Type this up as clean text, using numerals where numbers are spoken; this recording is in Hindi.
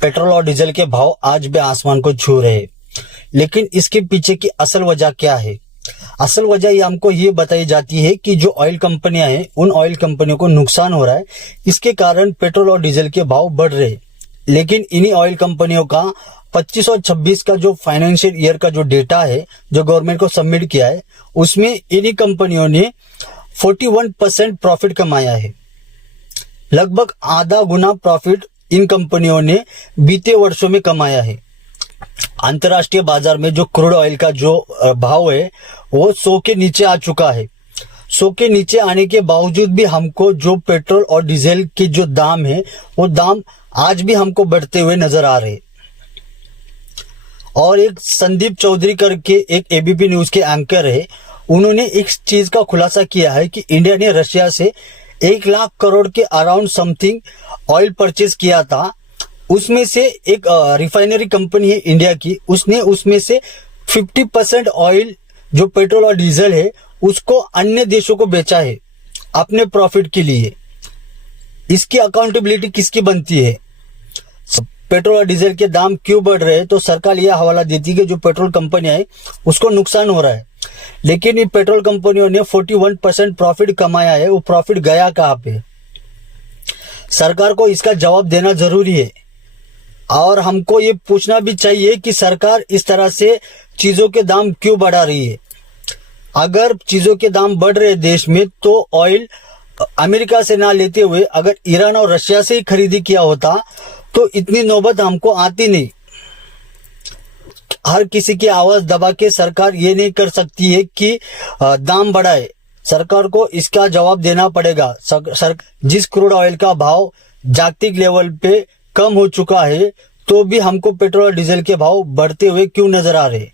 पेट्रोल और डीजल के भाव आज भी आसमान को छू रहे हैं, लेकिन इसके पीछे की असल वजह क्या है? असल वजह ये हमको ये बताई जाती है कि जो ऑयल कंपनियां हैं उन ऑयल कंपनियों को नुकसान हो रहा है, इसके कारण पेट्रोल और डीजल के भाव बढ़ रहे हैं। लेकिन इन्हीं ऑयल कंपनियों का 25 और 26 का जो फाइनेंशियल ईयर का जो डेटा है जो गवर्नमेंट को सबमिट किया है, उसमें इन्हीं कंपनियों ने 41% प्रॉफिट कमाया है। लगभग आधा गुना प्रॉफिट इन कंपनियों ने बीते वर्षों में कमाया है। अंतर्राष्ट्रीय बाजार में जो क्रूड ऑयल का जो भाव है वो 100 के नीचे आ चुका है। 100 के नीचे आने के बावजूद भी हमको जो पेट्रोल और डीजल के जो दाम है वो दाम आज भी हमको बढ़ते हुए नजर आ रहे। और एक संदीप चौधरी करके एक एबीपी न्यूज के एंकर है, उन्होंने एक चीज का खुलासा किया है कि इंडिया ने रशिया से 1 लाख करोड़ के अराउंड समथिंग ऑयल परचेज किया था। उसमें से एक रिफाइनरी कंपनी है इंडिया की, उसने उसमें से 50% ऑयल जो पेट्रोल और डीजल है उसको अन्य देशों को बेचा है अपने प्रॉफिट के लिए। इसकी अकाउंटेबिलिटी किसकी बनती है? पेट्रोल और डीजल के दाम क्यों बढ़ रहे हैं? तो सरकार यह हवाला देती है कि जो पेट्रोल कंपनियां है उसको नुकसान हो रहा है, लेकिन ये पेट्रोल कंपनियों ने 41% प्रॉफिट कमाया है। वो प्रॉफिट गया कहां पे? सरकार को इसका जवाब देना जरूरी है और हमको ये पूछना भी चाहिए कि सरकार इस तरह से चीजों के दाम क्यों बढ़ा रही है। अगर चीजों के दाम बढ़ रहे देश में तो ऑयल अमेरिका से ना लेते हुए अगर ईरान और रशिया से ही खरीदी किया होता तो इतनी नौबत हमको आती नहीं। हर किसी की आवाज दबा के सरकार ये नहीं कर सकती है कि दाम बढ़ाए। सरकार को इसका जवाब देना पड़ेगा। जिस क्रूड ऑयल का भाव जागतिक लेवल पे कम हो चुका है तो भी हमको पेट्रोल और डीजल के भाव बढ़ते हुए क्यों नजर आ रहे?